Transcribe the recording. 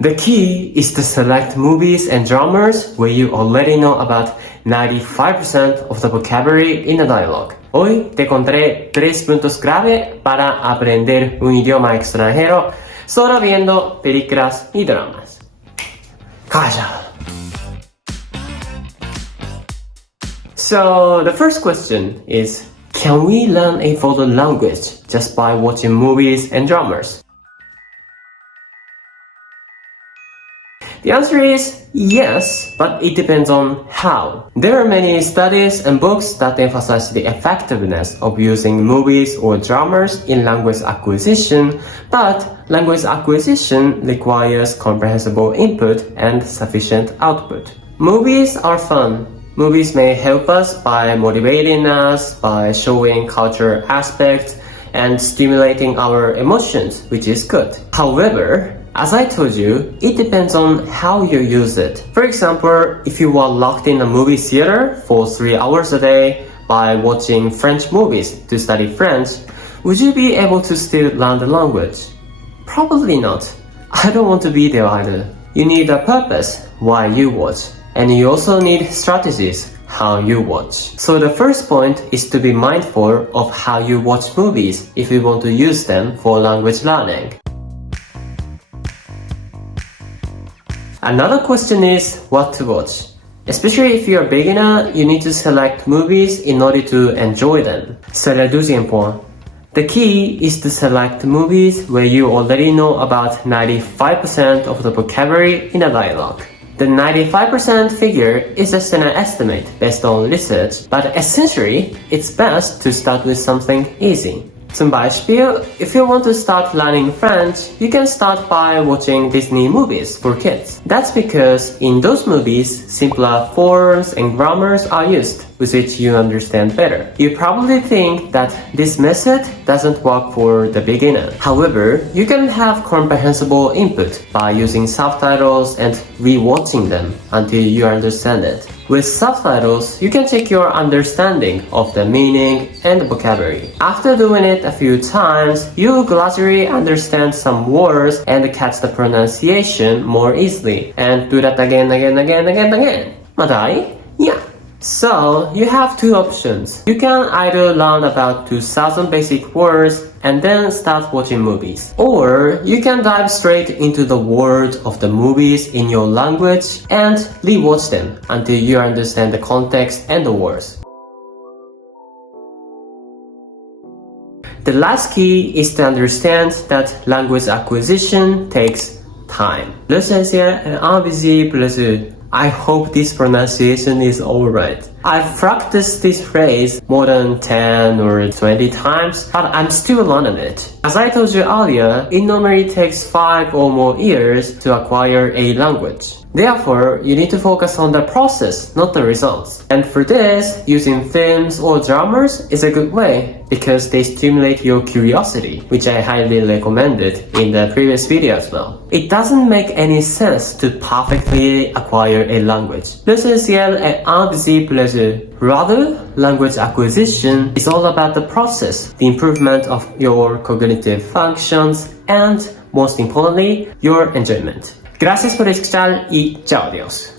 The key is to select movies and dramas where you already know about 95% of the vocabulary in the dialogue. Hoy te contaré 3 puntos clave para aprender un idioma extranjero solo viendo películas y dramas. ¡Calla! So the first question is, can we learn a foreign language just by watching movies and dramas? The answer is yes, but it depends on how. There are many studies and books that emphasize the effectiveness of using movies or dramas in language acquisition, but language acquisition requires comprehensible input and sufficient output. Movies are fun. Movies may help us by motivating us, by showing cultural aspects, and stimulating our emotions, which is good. However, as I told you, it depends on how you use it. For example, if you are locked in a movie theater for 3 hours a day by watching French movies to study French, would you be able to still learn the language? Probably not. I don't want to be there either. You need a purpose why you watch, and you also need strategies how you watch. So the first point is to be mindful of how you watch movies if you want to use them for language learning. Another question is what to watch. Especially if you're a beginner, you need to select movies in order to enjoy them. C'est le deuxième point. The key is to select movies where you already know about 95% of the vocabulary in a dialogue. The 95% figure is just an estimate based on research, but essentially, it's best to start with something easy. Zum Beispiel, if you want to start learning French, you can start by watching Disney movies for kids. That's because in those movies, simpler forms and grammars are used, with which you understand better. You probably think that this method doesn't work for the beginner. However, you can have comprehensible input by using subtitles and re-watching them until you understand it. With subtitles, you can check your understanding of the meaning and vocabulary. After doing it a few times, you'll gradually understand some words and catch the pronunciation more easily. And do that again. Madai? Yeah. So, you have 2 options. You can either learn about 2,000 basic words and then start watching movies. Or you can dive straight into the world of the movies in your language and re-watch them until you understand the context and the words. The last key is to understand that language acquisition takes time. L'essentiel est invisible. I hope this pronunciation is alright. I've practiced this phrase more than 10 or 20 times, but I'm still learning it. As I told you earlier, it normally takes 5 or more years to acquire a language. Therefore, you need to focus on the process, not the results. And for this, using films or dramas is a good way because they stimulate your curiosity, which I highly recommended in the previous video as well. It doesn't make any sense to perfectly acquire a language. L'essentiel est invisible. Rather, language acquisition is all about the process, the improvement of your cognitive functions, and most importantly, your enjoyment. Gracias por escuchar y chao, adiós.